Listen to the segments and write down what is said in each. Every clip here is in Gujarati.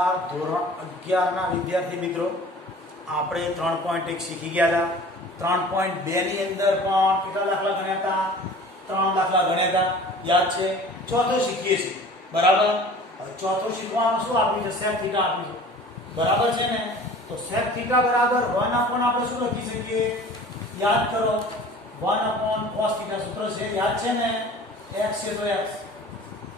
નમસ્કાર ધોરણ 11 ના વિદ્યાર્થી મિત્રો, આપણે 3.1 શીખી ગયા હતા. 3.2 ની અંદર પણ કેટલા દાખલા ગણ્યા હતા? 3 દાખલા ગણ્યા હતા, યાદ છે? ચોથો શીખીએ છીએ, બરાબર? હવે ચોથો શીખવાનું શું આપ્યું છે? sec θ આપ્યું છે, બરાબર છે ને? તો sec θ બરાબર 1 upon આપણે શું લખી શકીએ? યાદ કરો, 1 upon cos θ સૂત્ર છે, યાદ છે ને? x છે તો x,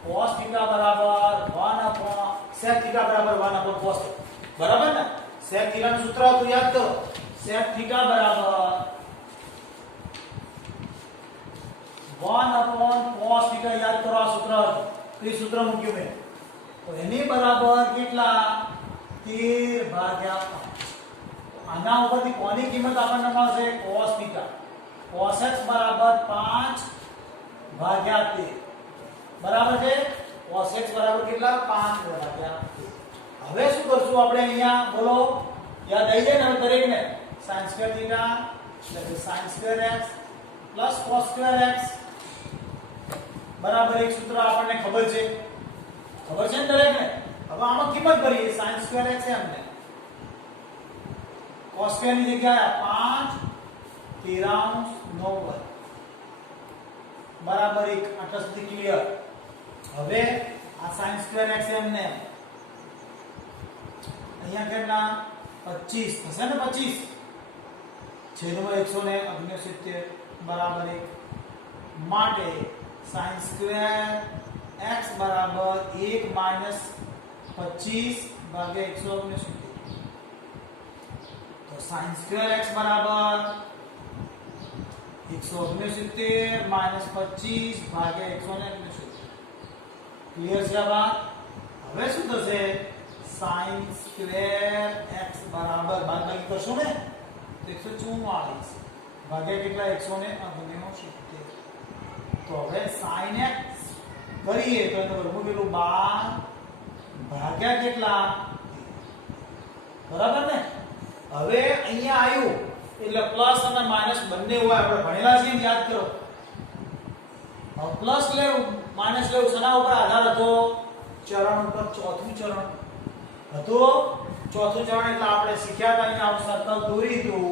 cos θ બરાબર 1 upon sec θ બરાબર 1 upon cos θ, બરાબર ને? sec θ નું સૂત્ર હતું, યાદ કરો. sec θ બરાબર 1 upon cos θ, યાદ કરો આ સૂત્ર હતું. કઈ સૂત્ર મૂક્યું મેં? તો એની બરાબર કેટલા? 13 ભાગ્યા 5. આના ઉપરથી કોની કિંમત આપણને મળશે? cos θ. cos x બરાબર 5 ભાગ્યા 13, બરાબર છે? cos x બરાબર કેટલા? 5 ભાગ્યા 13. હવે શું કરશું આપણે અહીંયા? બોલો, યાદ આવી જાય ને હવે દરેકને? sin સ્ક્વેર થીટા એટલે sin square x plus cos square x બરાબર એક સૂત્ર આપણને ખબર છે ને દરેકને? હવે આમાં કિંમત ભરીએ. sin સ્ક્વેર x છે અમને cos સ્ક્વેર ની જગ્યાએ 5 13 બરાબર 1. આટલા સુધી ક્લિયર? હવે આ sin સ્ક્વેર x એમને અહીંયા કેટલા? 25 થશે ને? 25 છેદમાં 169 બરાબર 1 માટે sin સ્ક્વેર x બરાબર 1 માઈનસ 25 ભાગ્યા 169. તો sin સ્ક્વેર x બરાબર 169 માઈનસ 25 ભાગ્યા 169. ક્લિયર છે આ વાત? હવે શું થશે? sin સ્ક્વેર x બરાબર બાદબાકી કરશો ને તો 144 ભાગ્યા કેટલા? 169. તો હવે sin x કરીએ તો એનું વર્ગમૂળ કેટલું? 12 ભાગ્યા કેટલા? બરાબર ને? હવે અહીંયા આવ્યું એટલે પ્લસ અને માઈનસ બંને હોય, આપણે ભણેલા છીએ ને, યાદ કરો. હવે પ્લસ લેવું માઈનસ લેવું શેના ઉપર આધાર હતો? ચરણ ઉપર. ચોથું ચરણ હતું. ચોથું ચરણ એટલે આપણે શીખ્યા હતા અહીંયા સર્કલ દોરી હતું.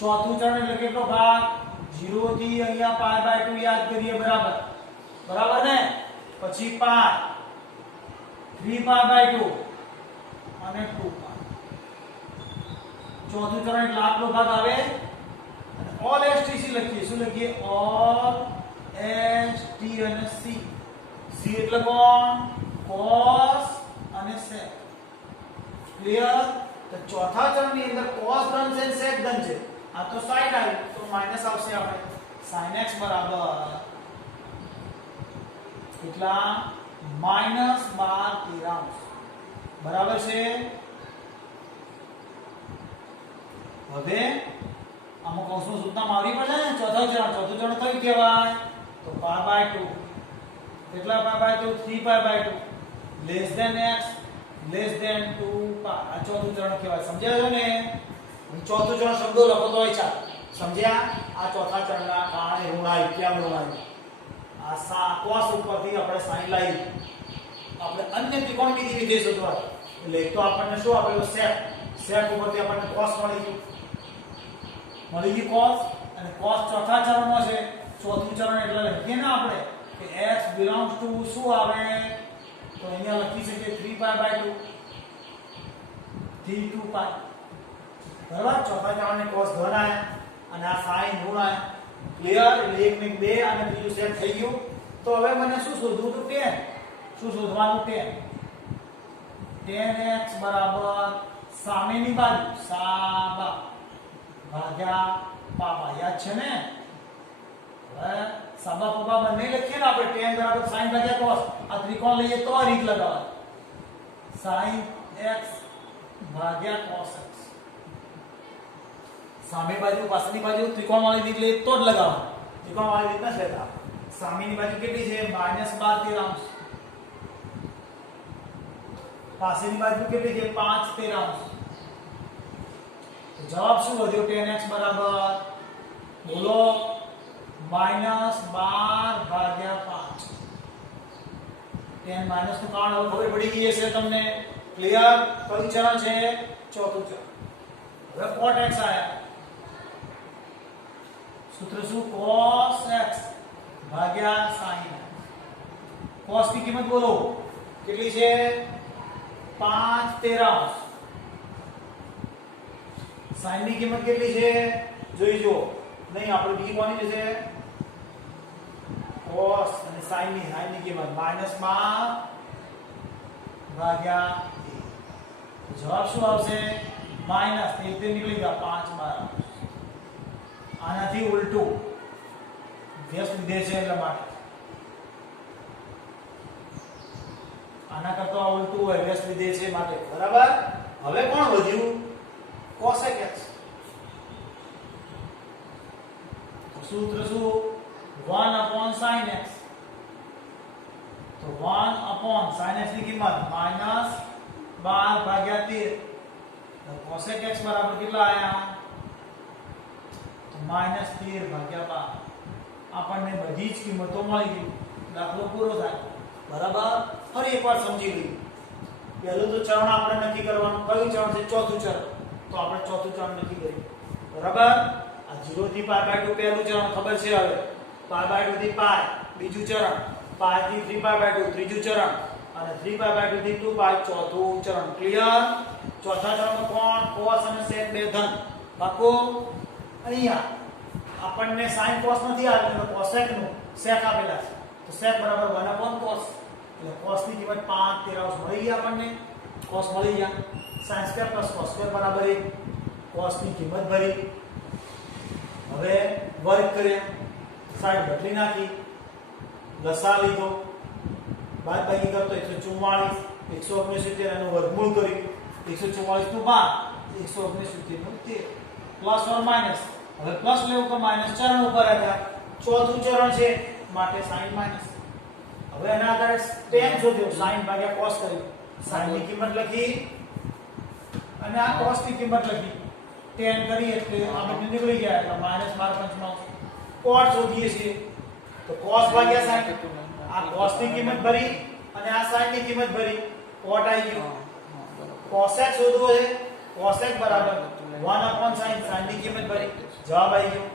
ચોથું ચરણ એટલે કેટલો ભાગ? 0 થી અહીંયા π/2 યાદ કરીએ, બરાબર ને? પછી π 3π/2 અને 2π. ચોથું ચરણ એટલે આટલો ભાગ આવે અને ઓલ STC લખીએ. શું લખીએ? ઓલ ST અને C. C એટલે કોણ? cos અને sec. ક્લિયર? તો ચોથા ચરણની અંદર cos ધન છે, sec ધન છે. આ તો sin આવ્યું તો માઈનસ આવશે. આપણે sin x બરાબર કેટલા? માઈનસ 12 બરાબર છે? હવે આમાં કૌંસમાં સૂત્રમાં આવડી પડે ને? ચોથું ચરણ કયું કહેવાય? તો π/2. કેટલા π/2? 3π/2 less than x less than 2π. આ ચોથું ચરણ કહેવાય. સમજ્યા છો ને? ચોથું ચરણ શબ્દો લખો તો હોય. સમજ્યા? આ ચોથા ચરણના કારણે ઋણાય. કેમ ઋણાય? આ cos ઉપરથી આપણે sin લાવી, આપણે અન્ય ત્રિકોણમિતિ વિધેય શોધવા. એટલે એક તો આપણને શું આપેલું? sec ઉપરથી આપણને cos મળી ગયું cos. અને cos ચોથા ચરણમાં છે. ચોથું ચરણ એટલે લખીએ ને આપણે કે x belongs to શું આવે? તો અહીંયા લખી શકીએ 3π/2 થી 2π. બરાબર? ચોથા ચરણને cos ધન આયા અને આ sin ઋણ આયા. ક્લિયર? એટલે 1 ને 2 અને ત્રીજું સેટ થઈ ગયું. તો હવે મને શું શોધવું? તો tan. શું શોધવાનું? tan x બરાબર સામેની બાજુ સાબા ભાગ્યા પાપા. યાદ છે ને? હવે સાબા પાપા બંને લખીએ ને આપણે. tan બરાબર sin ભાગ્યા cos. આ ત્રિકોણ લઈએ તો આ રીત લગાવવાની. sin x ભાગ્યા cos x. સામેની બાજુ પાછળની બાજુ ત્રિકોણવાળી રીત લઈએ તો જ લગાવવાનું. ત્રિકોણવાળી રીત નથી લેતા. સામેની બાજુ કેટલી છે? -12 પાછળની બાજુ કેટલી છે? 5 તો જવાબ શું વધ્યો? tan x બરાબર બોલો -12 ભાગ્યા 5. tan માઇનસ નું કારણ હવે ખબર પડી ગઈ હશે તમને. ક્લિયર? કયું ચરણ છે? ચોથું ચરણ. હવે cot x આયા. સૂત્ર શું? cos x ભાગ્યા sin x. cos ની કિંમત બોલો કેટલી છે? 5/13. sin ની કિંમત કેટલી છે? જોઈ જો. નહીં આપણે બીજી કોની છે? cos અને sin ની કિંમત -12 ભાગ્યા 1. જવાબ શું આવશે? માઈનસ. તે નીકળી ગયા 5/12. આનાથી ઉલટું વ્યસ્ત વિધેય છે એટલા માટે. આના કરતા ઉલટું હોય વ્યસ્ત વિધેય છે માટે. બરાબર? હવે કોણ વધ્યું? cosec x. સૂત્ર શું? 1/sin x. તો 1/sin x ની કિંમત -12/13. તો cosec x બરાબર કેટલા આયા? તો -13/12. આપણને બધી જ કિંમતો મળી ગઈ. દાખલો પૂરો થાય. બરાબર? ફરી એકવાર સમજી લઈએ. પહેલું તો ચરણ આપણે નક્કી કરવાનું. કયું ચરણ છે? ચોથું ચરણ. તો આપણે ચોથું ચરણ નક્કી કરીએ. બરાબર? આ 0 થી π/2 પહેલું ચરણ ખબર છે. હવે π/2 થી π બીજું ચરણ, π થી 3π/2 ત્રીજું ચરણ અને 3π/2 થી 2π ચોથું ચરણ. ક્લિયર? ચોથા ચરણમાં કોણ? cos અને sec બે ધન. પાકું? અહીંયા આપણને sin cos નથી આપેલું, cosec નું sec આપેલા છે. તો sec બરાબર 1/cos. એટલે cos ની કિંમત 5/13 મળી ગઈ આપણને. cos મળી ગયા. sin² + cos² બરાબર 1. cos ની કિંમત ભરી. હવે વર્ગ કર્યા. સાઈડ બદલી નાખી. લસા લીધો. બાદબાકી કરતો 144 169 એનું વર્ગમૂળ કર્યું. 144 નું 12 169 નું 13 પ્લસ ઓર માઈનસ. હવે પ્લસ લેવું તો માઈનસ ચરણ ઉપર આવ્યા. ચોથું ચરણ છે માટે sin માઈનસ. હવે એના આધારે tan શોધ્યો. sin ભાગ્યા cos કર્યું. sin ની કિંમત લખી અને આ cos ની કિંમત લખી. tan કરી એટલે આ બંને નીકળી ગયા. એટલે -12/5. cot શોધીએ છીએ. તો cos ભાગ્યા sin. આ cos ની કિંમત ભરી અને આ sin ની કિંમત ભરી. cot આવી ગયું. cosec શોધવો છે. cosec બરાબર 1/sin. sin ની કિંમત ભરી. જવાબ આવી ગયો.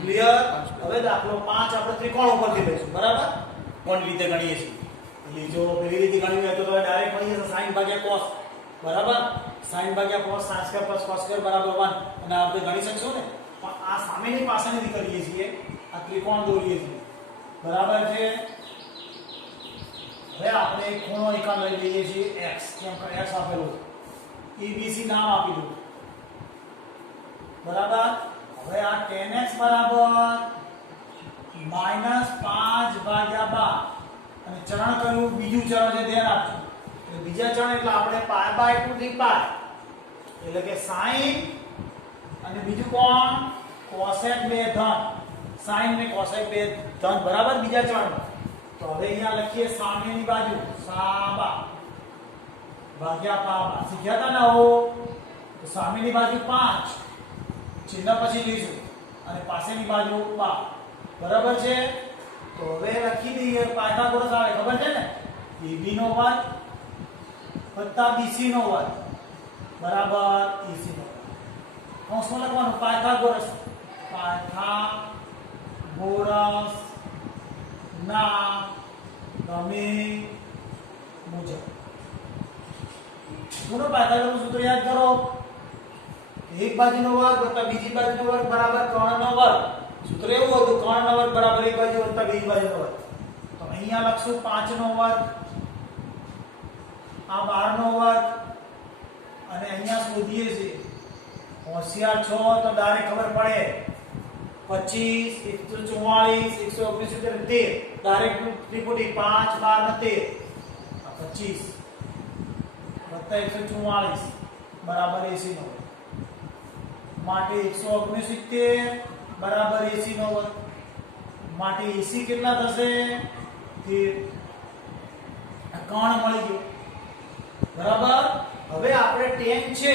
ક્લિયર? હવે દાખલો 5 આપણે ત્રિકોણ ઉપરથી લઈશું. બરાબર? કોણ રીતે ગણીએ છીએ? એટલે જો પેલી રીતે ગણ્યું હોય તો ડાયરેક્ટ ગણીએ તો sin ભાગ્યા cos. બરાબર? sin ભાગ્યા cos sin² + cos² બરાબર 1. અને આપણે ગણી શકશું ને? પણ આ સામેની પાસેથી કરીએ છીએ. આ ત્રિકોણ દોરીએ છીએ. બરાબર છે? હવે આપણે એક ખૂણો એકા લઈ લઈએ છીએ x. કેમ કે x આપેલું છે. abc નામ આપી દઉં. બરાબર? હવે આ tan x બરાબર -5/12. અને ચરણ કયું? બીજું ચરણ છે, ધ્યાન આપજો. એટલે બીજા ચરણ એટલે આપણે π/2 થી π. એટલે કે sin અને બીજું કોણ? cosec બે ધન. sin ને cosec બે ધન. બરાબર? બીજા ચરણ. તો હવે અહીંયા લખીએ સામેની બાજુ સાબા ભાગ્યા પાબા. શીખ્યા હતા ને આવો? તો સામેની બાજુ 5 ચિહ્ન પછી લઈશું અને પાસેની બાજુ 12. બરાબર છે? તો હવે લખી દઈએ. પાયથાગોરસ આવે ખબર છે ને? AB નો વર્ગ વત્તા BC નો વર્ગ બરાબર AC નો વર્ગ. કૌંસમાં લખવાનું પાયથાગોરસ. પાયથાગોરસ ના પ્રમેય મુજબ. શું પાયથાગોરસનું સૂત્ર યાદ કરો? એક બાજુનો વર્ગ વત્તા બીજી બાજુનો વર્ગ બરાબર કર્ણનો વર્ગ. સૂત્ર એવું હતું કર્ણનો વર્ગ બરાબર એક બાજુ વત્તા બીજી બાજુનો વર્ગ. તો અહીંયા લખશું 5 નો વર્ગ, આ 12 નો વર્ગ અને અહીંયા શોધીએ છીએ. હોશિયાર છો તો ડાયરેક્ટ ખબર પડે. 25 144 169 13 ડાયરેક્ટ ત્રિપુટી 5 12 13 25 વત્તા 144 બરાબર 80 નો વર્ગ. માટે 169 બરાબર 80 નો વર્ગ. માટે 80 કેટલા થશે? 13. કર્ણ મળી ગયો. બરાબર? હવે આપણે tan છે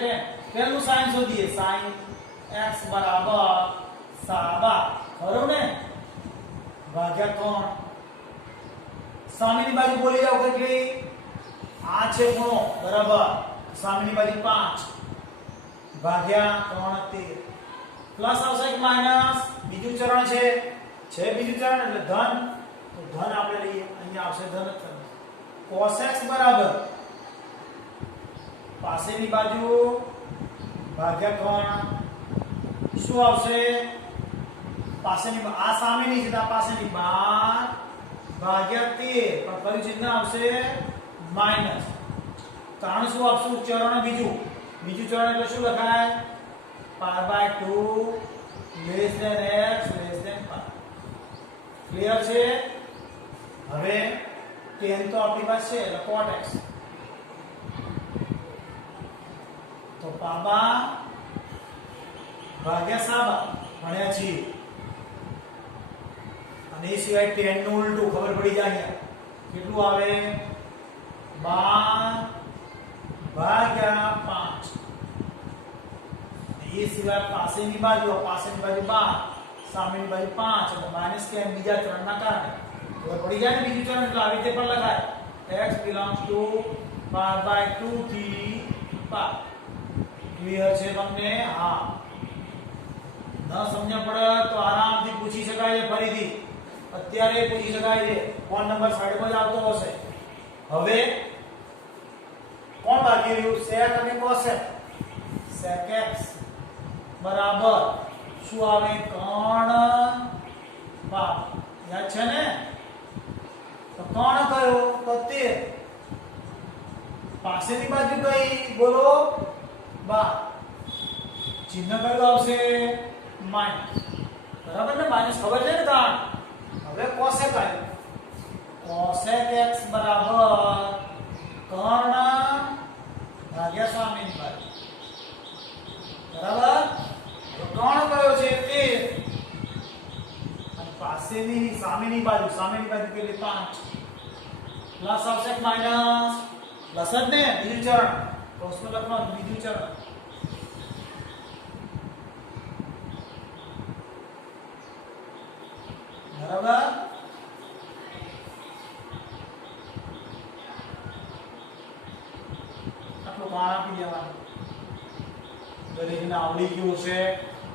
tan. પહેલું sin શોધીએ. sin x બરાબર સાબા. ખરું ને? ભાગ્યા કર્ણ. સામેની બાજુ બોલી જાવ કેટલી આ છે ખૂણો બરાબર સામેની બાજુ 5 ભાગ્યા 3 13 પ્લસ આવશે કે માઈનસ બીજું ચરણ છે બીજું ચરણ એટલે ધન તો ધન આપણે લઈએ અહીંયા આવશે ધન cos x બરાબર પાસેની બાજુ ભાગ્યા 3 શું આવશે પાસેની આ સામેની છે તો પાસેની 12 ભાગ્યા 13 પણ કયું ચિહ્ન આવશે માઈનસ કારણ શું આપશું ચરણ બીજું ચરણ એટલે શું લખાય pi/2 less than x less than pi clear છે હવે tan તો આપણી પાસે છે એટલે cot x તો પાબા ભાગ્યા સાબા ભણ્યા છીએ અને એ સિવાય tan નું ઉલટું ખબર પડી જાય કેટલું આવે 12 ભાગ્યા 5 એ સિવાય પાસેની બાજુ 12 સામેની બાજુ 5 એટલે માઈનસ કે બીજા ચરણના કારણે ખબર પડી જાય ને બીજું ચરણ એટલે આવી રીતે પણ લખાય x belongs to pi/2 થી pi ક્લિયર છે તમને હા ન સમજ પડે તો આરામથી પૂછી શકાય છે ફરીથી અત્યારે પૂછી શકાય છે ફોન નંબર સાઈડ પર જ આવતો હશે હવે કોણ બાકી રહ્યું sec અને cosec sec x બરાબર શું આવે કર્ણ બાદ યાદ છે ને તો કર્ણ કયો તો 13 પાસેની બાજુ કઈ બોલો બાદ ચિહ્ન કયું આવશે માઈનસ બરાબર ને માઈનસ ખબર છે ને કારણ હવે cosec આવ્યું cosec x બરાબર કર્ણ ભાગ્યા સામેની બાજુ બરાબર તો કર્ણ કયો છે 13 અને પાસેની સામેની બાજુ કેટલી 5 પ્લસ આવશે કે માઈનસ પ્લસ જ ને બીજું ચરણ કોસનું લખવાનું બીજું ચરણ બરાબર આટલું માર આપી દેવાનું દરેકને આવડી ગયું છે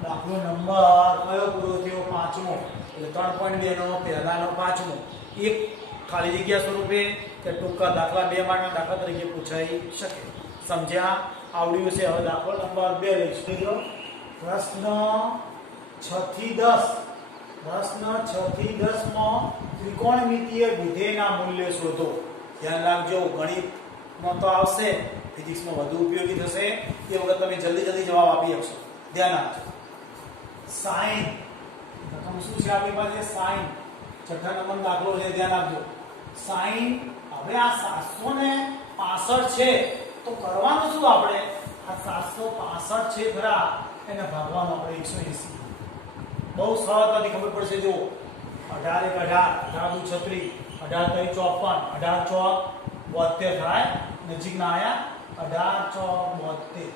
દાખલો નંબર કયો પૂરો થયો પાંચમો એટલે 3.2 નો પહેલાનો પાંચમો એક ખાલી જગ્યા સ્વરૂપે કે ટૂંકા દાખલા 2 માર્કના દાખલા તરીકે પૂછાઈ શકે સમજ્યા આવડ્યું છે હવે દાખલો નંબર 2 લઈશું પ્રશ્ન 6 થી 10 પ્રશ્ન 6 થી 10 માં ત્રિકોણમિતિય વિધેયના મૂલ્ય શોધો ધ્યાન રાખજો ગણિતમાં તો આવશે ફિઝિક્સમાં વધુ ઉપયોગી થશે એ વખત તમે જલ્દી જવાબ આપી શકશો ધ્યાન આપજો sin રકમ શું છે આપણી પાસે sin છઠ્ઠા નંબરનો દાખલો છે ધ્યાન આપજો sin હવે આ 765 છે તો કરવાનું શું આપણે આ 765 છે ખરા એને ભાગવાનું આપણે 180 બહુ સરળતાથી ખબર પડશે જો 18 1 18 18 36 18 54 18 72 થાય નજીકના આયા 18 72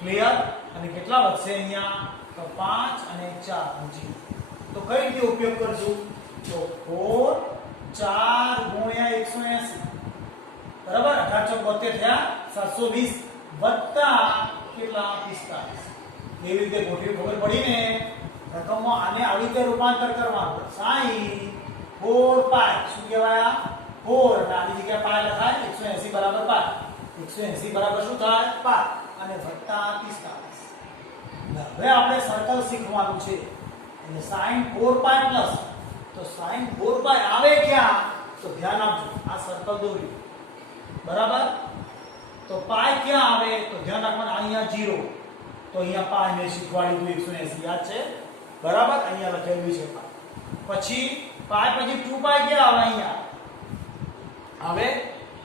ક્લિયર અને કેટલા વધશે અહીંયા તો 5 અને 4 નજીક તો કઈ રીતે ઉપયોગ કરશું તો 4 ગુણ્યા 180 બરાબર 18 72 થયા 720 વત્તા કેટલા 45 એવી રીતે ગોઠવી ખબર પડી ને રકમમાં આને આવી રીતે રૂપાંતર કરવાનું sin 4 પાઈ શું કહેવાય 4 અને આની જગ્યાએ પાઈ લખાય 180 બરાબર પાઈ 180 બરાબર શું થાય પાઈ અને વત્તા 45 હવે આપણે સર્કલ શીખવાનું છે એટલે sin 4 પાઈ પ્લસ તો sin 4 પાઈ આવે ક્યાં તો ધ્યાન આપજો આ સર્કલ દોર્યું બરાબર તો પાઈ ક્યાં આવે તો ધ્યાન રાખવાનું અહીંયા 0 તો અહીંયા પાઈ મેં શીખવાડ્યું 180 યાદ છે બરાબર અહીંયા લખેલું છે પછી પાઈ પછી 2 પાઈ ક્યાં આવે અહીંયા હવે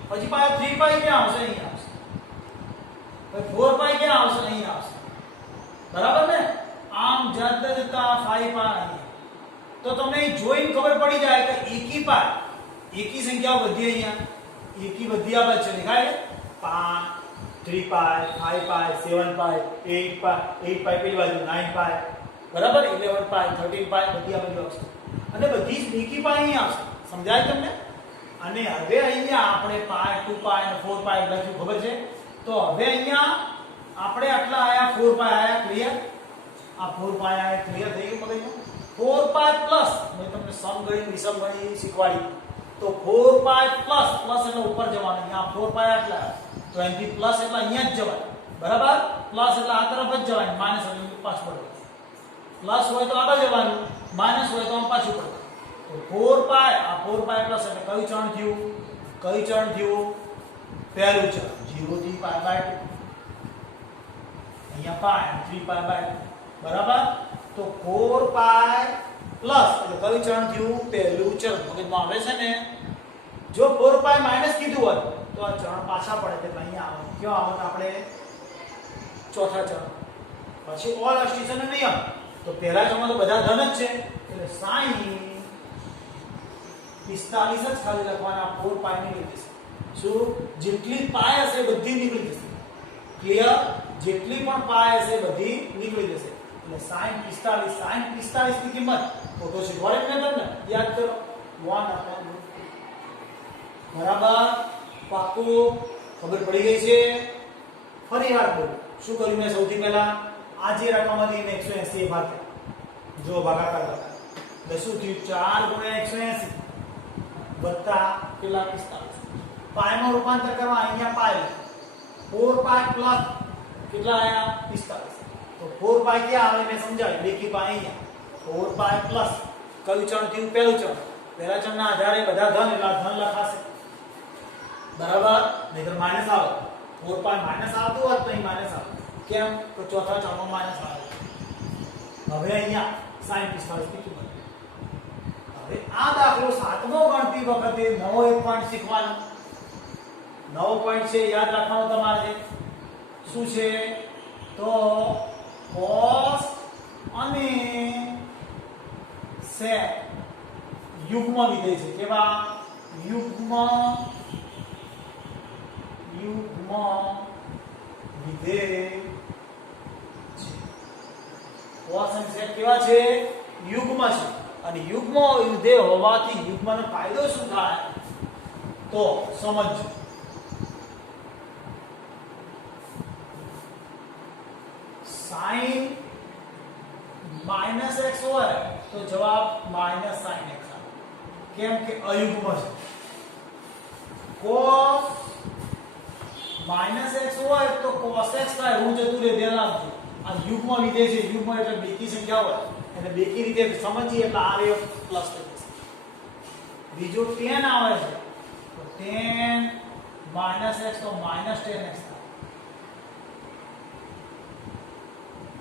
પછી પાઈ 3 પાઈ ક્યાં આવશે અહીંયા આવશે પછી 4 પાઈ ક્યાં આવશે અહીંયા આવશે બરાબર ને આમ જતા 5 પાઈ તો તમને જોઈને ખબર પડી જાય કે એકી સંખ્યાઓ વધી અહીંયા એકી વધી આવે છે દેખાય 5 3 પાઈ 5 પાઈ 7 પાઈ 8 પાઈ પેલી બાજુ 9 પાઈ બરાબર 11 પાઈ 13 પાઈ બધી આ બાજુ આવશે અને બધી જ એકી પાઈ અહીં આવશે સમજાય તમને અને હવે અહીંયા આપણે પાય 2 પાય અને 4 પાય લખ્યું ખબર છે તો હવે અહીંયા આપણે આટલા આયા 4 પાય આયા ક્લિયર આ 4 પાય આયા ક્લિયર થઈ ગયું મગજમાં 4 પાય પ્લસ મેં તમને સમગણી વિષમગણી શીખવાડી તો 4 પાય પ્લસ પ્લસ એટલે ઉપર જવાનું અહીંયા 4 પાય આટલા તો એનથી પ્લસ એટલે અહીંયા જ જવાય બરાબર પ્લસ એટલે આ તરફ જ જવાય માઈનસ એટલે પાછું પડે પ્લસ હોય તો આગળ જવાનું માઈનસ હોય તો આમ પાછું પડે તો 4 પાય આ 4 પાય પ્લસ એટલે કયું ચરણ થયું પહેલું ચરણ 0 થી પાય બાય 2 અહીંયા પાય 3 પાય બાય 2 બરાબર તો 4 પાય પ્લસ એટલે કયું ચરણ થયું પહેલું ચરણ મગજમાં આવે છે ને જો 4 પાય માઈનસ કીધું હોત તો આ ચરણ પાછા પડે એટલે અહીંયા આવે ક્યાં આવે આપણે ચોથા ચરણ પછી ઓલ અષ્ટીચરનો નિયમ તો પહેલા ચરણમાં તો બધા ધન જ છે એટલે sin 45 જ ખાલી લખવાના 4 પાય નીકળી જશે શું જેટલી પાય હશે બધી નીકળી જશે ક્લિયર જેટલી પણ પાય હશે બધી નીકળી જશે એટલે sin 45 ની કિંમત ફોટો શીખવાડે ને તમને યાદ કરો 1/√2 બરાબર પાક્કું ખબર પડી ગઈ છે ફરી વાર બોલો શું કર્યું મેં સૌથી પહેલા આ જે રકમ હતી એને 180 એ ભાગ્યા જો ભાગાકાર લખા દસું થયું 4 * 180 વત્તા કેટલા 45 પાયમાં રૂપાંતર કરવા અહીંયા પાય 4 પાય પ્લસ કેટલા આયા 45 તો 4 પાય ક્યાં આવે મેં સમજાવ્યું બેકી પાય અહીંયા 4 પાય પ્લસ કયું ચરણ થયું પહેલું ચરણ પહેલા ચરણના આધારે બધા ધન એટલે ધન લખાશે બરાબર નહીતર માઈનસ આવે 4 પાય માઈનસ આવતું હોત તો અહીં માઈનસ આવે કેમ તો ચોથા ચરણમાં માઈનસ આવે હવે અહીંયા sin 45 ની કિંમત હવે આ દાખલો સાતમો ગણતી વખતે નવો એક પોઈન્ટ શીખવાનો નવો પોઈન્ટ છે યાદ રાખવાનો તમારે શું છે તો cos અને sec યુગ્મ વિધેય છે કેવા યુગ્મ વિધેય છે cos અને sec કેવા છે યુગ્મ છે અને યુગ્મ વિધેય હોવાથી યુગ્મનો ફાયદો શું થાય તો સમજો sin -x હોય તો જવાબ -sin x આવે કેમ કે અયુગ્મ છે cos -x હોય તો cos x થાય હું જતું રહે ધ્યાન રાખજો આ યુગ્મ વિધેય છે યુગ્મ એટલે બેકી સંખ્યા હોય એટલે બેકી રીતે સમજીએ એટલે આ રે પ્લસ થઈ જશે બીજો tan આવે છે તો tan -x તો -tan x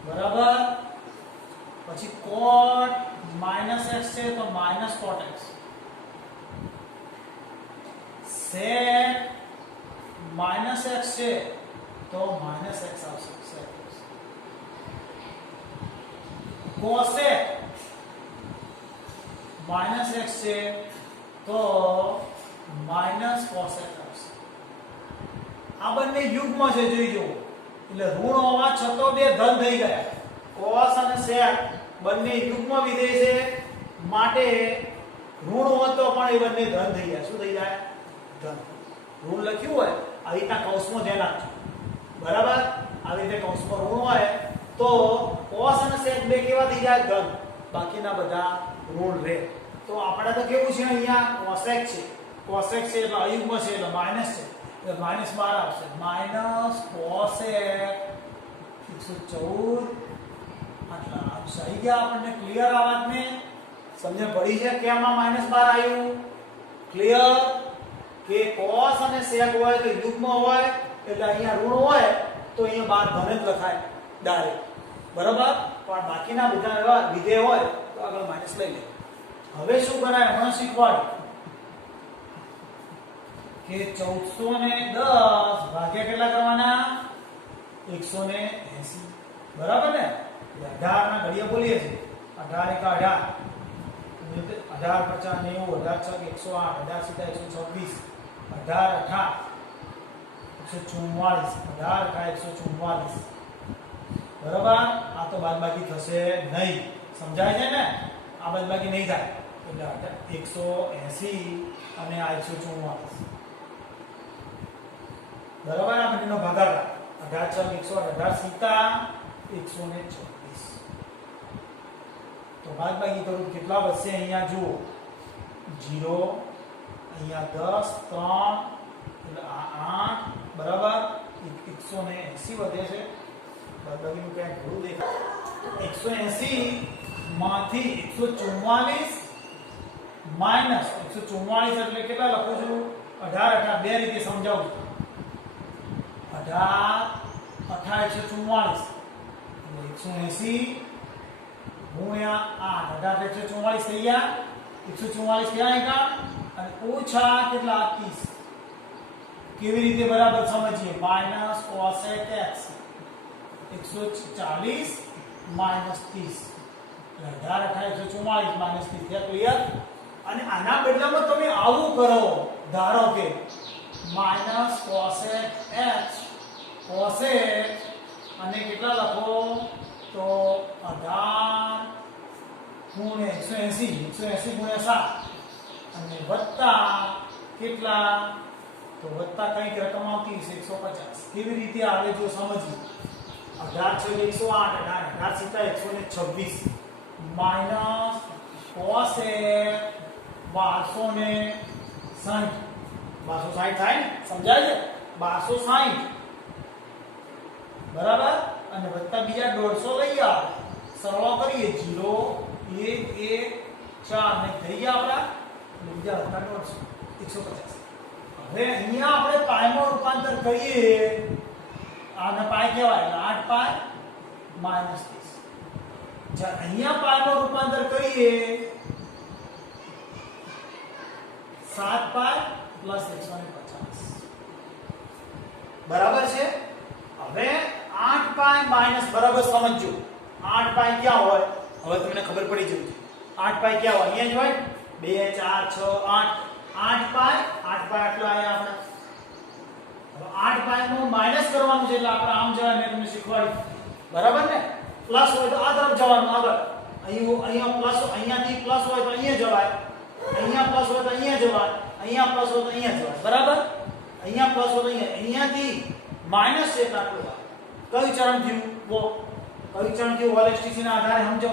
બરાબર પછી cot -x છે તો -cot x sec -x છે તો -x આવશે sec x cosec -x છે તો -cosec આવશે આ બંને યુગ્મ છે જોઈ જુઓ એટલે ઋણ હોવા છતાં બે ધન થઈ ગયા cos અને sec બંને યુગ્મ વિધેય છે માટે ઋણ હોય તો પણ એ બંને ધન થઈ જાય શું થઈ જાય ધન ઋણ લખ્યું હોય આવી રીતના કૌંસમાં ધ્યાન રાખજો બરાબર આવી રીતે કૌંસમાં ઋણ હોય તો cos અને sec બે કેવા થઈ જાય ધન બાકીના બધા ઋણ રહે તો આપણે તો કેવું છે અહીંયા cosec છે એટલે અયુગ્મ છે એટલે માઈનસ છે એટલે -12 આવશે -cosec 114 આટલા આવશે આવી ગયા આપણને ક્લિયર આ વાતને સમજણ પડી છે કેમ આ -12 આવ્યું ક્લિયર કે cos અને sec હોય તો યુગ્મ હોય એટલે અહીંયા ઋણ હોય તો અહીંયા બાર ધન જ લખાય ડાયરેક્ટ બરાબર પણ બાકીના બધા એવા વિધેય હોય તો આગળ માઈનસ લઈ લે હવે શું કરાય હમણાં શીખવાડું કે 1410 ભાગ્યા કેટલા કરવાના 180 બરાબર ને 18 ના ઘડિયા બોલીએ છે 18 * 18 18 50 90 18 108 126 18 144 બરાબર આ તો બાદબાકી થશે નહીં સમજાય છે ને આ બાદબાકી નહીં થાય એટલે 180 અને આ 144 બરાબર. આ બંનેનો ભાગાકાર 18 × 118 સીતા 126. તો બાદબાકી કરું કેટલા વધશે અહીંયા જુઓ 0 અહીંયા 10 3 એટલે આ 8 બરાબર 180 વધે છે. બાદબાકીનું ક્યાંક ઘણું દેખાય 180 માંથી 144 માઈનસ 144 એટલે કેટલા લખું છું 18 બે રીતે સમજાવું છું. 18 144 180 ગુણ્યા 8 144 થઈ ગયા 144 ક્યાં આવ્યા અને ઓછા કેટલા 30. કેવી રીતે બરાબર સમજીએ minus cosec x 140 minus 30 18 144 minus 30 clear. અને આના બદલામાં તમે આવું કરો ધારો કે માઈનસ cosec x cosec અને કેટલા લખો તો 18 ગુણ્યા 180 ગુણ્યા 7 અને વત્તા કેટલા તો વત્તા કઈક રકમ આવતી છે 150. કેવી રીતે આવે જો સમજીએ 18 × 108 18 126 માઈનસ cosec 1260 1260 થાય ને સમજાય છે 1260 બરાબર. અને વત્તા બીજા 150 લઈ આવો સરળો કરીએ 0 1 1 4 ને થઈ ગયા આપણા એટલે બીજા વત્તા 150 હવે અહીંયા આપણે પાઈમાં રૂપાંતર કરીએ આને પાઈ કહેવાય એટલે 8 પાઈ માઈનસ 30. જો અહીંયા પાઈમાં રૂપાંતર કરીએ 7 પાઈ પ્લસ 150 બરાબર છે. હવે 8 પાઈ માઈનસ બરાબર સમજો 8 પાઈ ક્યાં હોય હવે તમને ખબર પડી જવી જોઈએ. 8 પાઈ ક્યાં હોય અહીંયા જ હોય 2 4 6 8 પાઈ આટલો આયા આપણે. હવે 8 પાઈ નું માઈનસ કરવાનું છે એટલે આપણે આમ જવાય મેં તમને શીખવાડ્યું બરાબર ને. પ્લસ હોય તો આ તરફ જવાનું આગળ અહીંયા પ્લસ અહીંયાથી પ્લસ હોય તો અહીંયા જવાય અહીંયા પ્લસ હોય તો અહીંયા જવાય અહીંયા પ્લસ હોય તો અહીંયા જવાય બરાબર. અહીંયા પ્લસ હોય તો અહીંયાથી માઈનસ છે તો આટલું કયું ચરણ થયું વો કયું ચરણ થયું વોલેસ્ટિસી ના આધારે સમજો.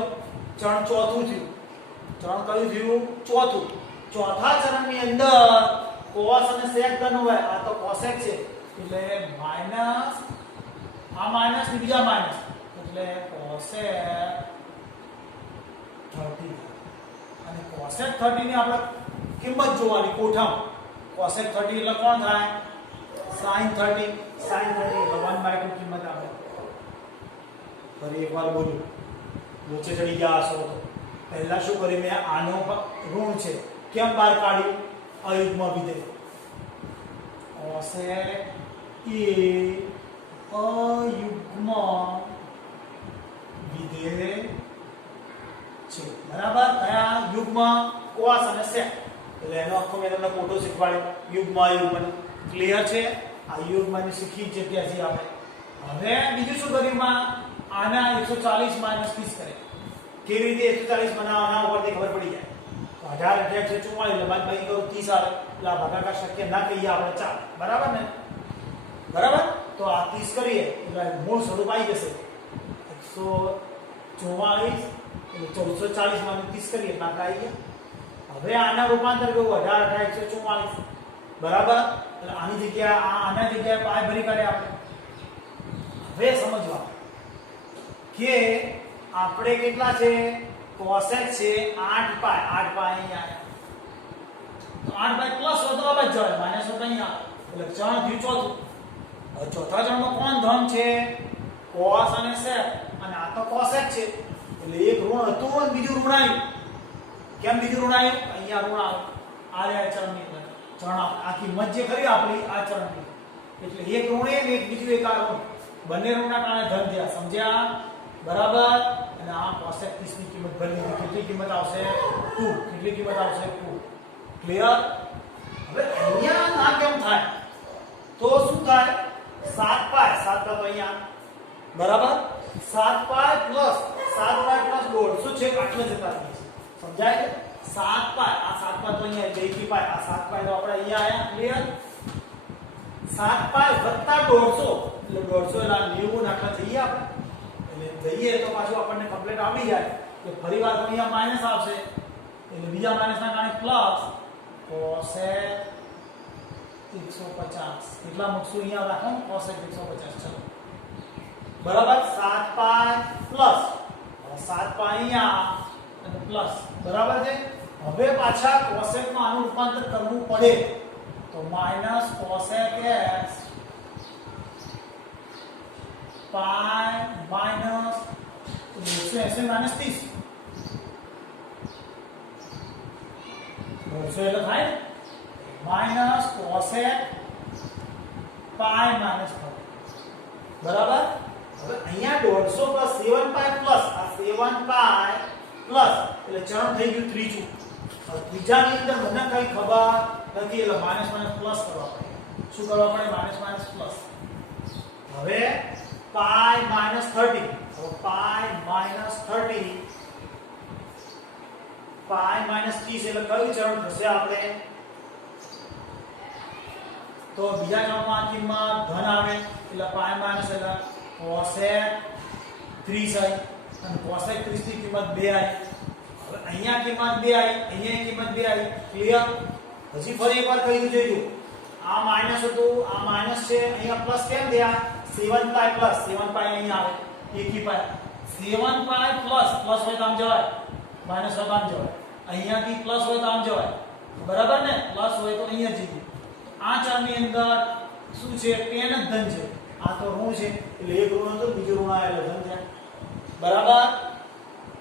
ચરણ ચોથું થયું. ચરણ કયું થયું ચોથું. ચોથા ચરણની અંદર cos અને sec ધન હોય આ તો cosec છે એટલે માઈનસ આ માઈનસ ની બીજા માઈનસ એટલે cosec 30 અને cosec 30 ની આપણે કિંમત જોવાની કોઠામાં. cosec 30 એટલે કોણ થાય sin 30 1 બાય 2 કિંમત આપણે ફરી એકવાર બોલું નીચે ચડી ગયા હશો તો પહેલા શું કર્યું મેં આનો ઋણ છે કેમ બહાર કાઢ્યું અયુગ્મ વિધેય cosec એ અયુગ્મ વિધેય છે બરાબર. કયા યુગ્મ cos અને sec એટલે એનો આખો મેં તમને ફોટો શીખવાડ્યો યુગ્મ અયુગ્મ ક્લિયર છે. આ યુગ્મની શીખી જ ત્યાંથી આપણે. હવે બીજું શું કર્યું માં આના 140 માઈનસ 30 કરે. કેવી રીતે 140 બનાવવાના ઉપરથી ખબર પડી જાય. 18 144 એટલે બાદબાકી કરું 30 આવે એટલે આ ભાગાકાર શક્ય ના કહીએ આપણે 4 બરાબર ને બરાબર. તો આ 30 કરીએ એટલે મૂળ સ્વરૂપ આવી જશે 144 એટલે 1440 માંથી 30 કરીએ એટલે આપણે આવી ગયા. હવે આના રૂપાંતર કેવું 18 144 બરાબર. એટલે આની જગ્યાએ આના જગ્યાએ પાઈ ભરી કાઢે આપણે. હવે સમજવા કે આપણે કેટલા છે cosec છે 8 પાઈ અહીંયા તો 8 પાઈ પ્લસ હોય તો આ બાજુ જવાય માઈનસ હોય તો અહીંયા એટલે ચરણ થયું ચોથું. હવે ચોથા ચરણમાં કોણ ધન છે cos અને sec અને આ તો cosec છે એટલે એક ઋણ હતું અને બીજું ઋણ આવ્યું. કેમ બીજું ઋણ આવ્યું અહીંયા ઋણ આવ્યું આ રે ચરણની ચરણ આ કિંમત જે કરી આપણી આ ચરણની એટલે એક ઋણ અને એક બીજું એક આ ઋણ બંને ઋણના કારણે ધન થયા સમજ્યા બરાબર. અને આ cosec 30 ની કિંમત ભરી દીધી. કેટલી કિંમત આવશે 2. કેટલી કિંમત આવશે 2 ક્લિયર. હવે અહીંયા ના કેમ થાય તો શું થાય 7 પાઈ તો અહીંયા બરાબર 7 પાઈ પ્લસ 150 છે આટલે જતા રહે છે સમજાય છે. 7 પાય આ 7 પાય તો અહીંયા બેકી પાય આ 7 પાય તો આપણે અહીંયા આયા ક્લિયર 7 પાય વત્તા 150 એટલે 150 એટલે 90 નાખવા જઈએ આપણે એટલે જઈએ તો પાછું આપણને કમ્પ્લીટ આવી જાય કે ફરીવાર તો અહીંયા માઈનસ આવશે એટલે બીજા માઈનસના કારણે પ્લસ cosec 150 કેટલા મૂકશું અહીંયા રાખો cosec 150 ચલો બરાબર 7 પાય પ્લસ 7 પાય અહીંયા અને પ્લસ બરાબર છે હવે પાછા cosec નું આનું રૂપાંતર કરવું પડે તો માઈનસ cosec x પાય માઈનસ 180 માઈનસ 30 150 એટલે થાય માઈનસ cosec પાય માઈનસ 30 બરાબર હવે અહીંયા 150 પ્લસ 7 પાય પ્લસ આ 7 પાય પ્લસ એટલે ચરણ થઈ ગયું ત્રીજું હવે ત્રીજાની અંદર મને કઈ ખબર નથી એટલે માઈનસ માઈનસ પ્લસ કરવા પડે શું કરવા પડે માઈનસ માઈનસ પ્લસ હવે પાય માઈનસ 30 હવે પાય માઈનસ 30 પાય માઈનસ 30 એટલે કયું ચરણ થશે આપણે તો બીજા ચરણમાં કિંમત ધન આવે એટલે પાય માઈનસ એટલે cosec 30 આવી અને cosec 30 ની કિંમત 2 આવી હવે અહીંયા કિંમત 2 આવી અહીંયા કિંમત 2 આવી ક્લિયર હજી ફરી એકવાર કહી દેજો આ માઈનસ હતું આ માઈનસ છે અહીંયા પ્લસ કેમ થયા 7 પાય પ્લસ 7 પાય અહીંયા આવે એકી પાય 7 પાય પ્લસ પ્લસ હોય તો આમ જવાય માઈનસ હોય તો આમ જવાય અહીંયાથી પ્લસ હોય તો આમ જવાય બરાબર ને પ્લસ હોય તો અહીંયા જઈએ આ ચરની અંદર શું છે tan જ ધન છે આ તો ઋણ છે એટલે એક ઋણ હતો બીજો ઋણ આવેલો ધન છે બરાબર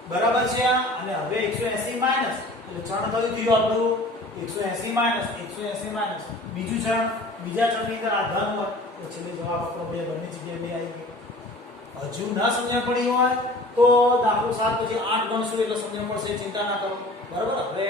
બરાબર છે અને હવે 180 માઈનસ એટલે ચરણ કયું થયું આપણું 180 માઈનસ 180 માઈનસ બીજું ચરણ બીજા ચરણની અંદર આ ધન હોય તો છેલ્લે જવાબ આપણો બે બંને જગ્યાએ બે આવી ગયો હજુ ના સમજણ પડી હોય તો દાખલો 7 પછી 8 ગણશું એટલે સમજણ પડશે ચિંતા ના કરો બરાબર હવે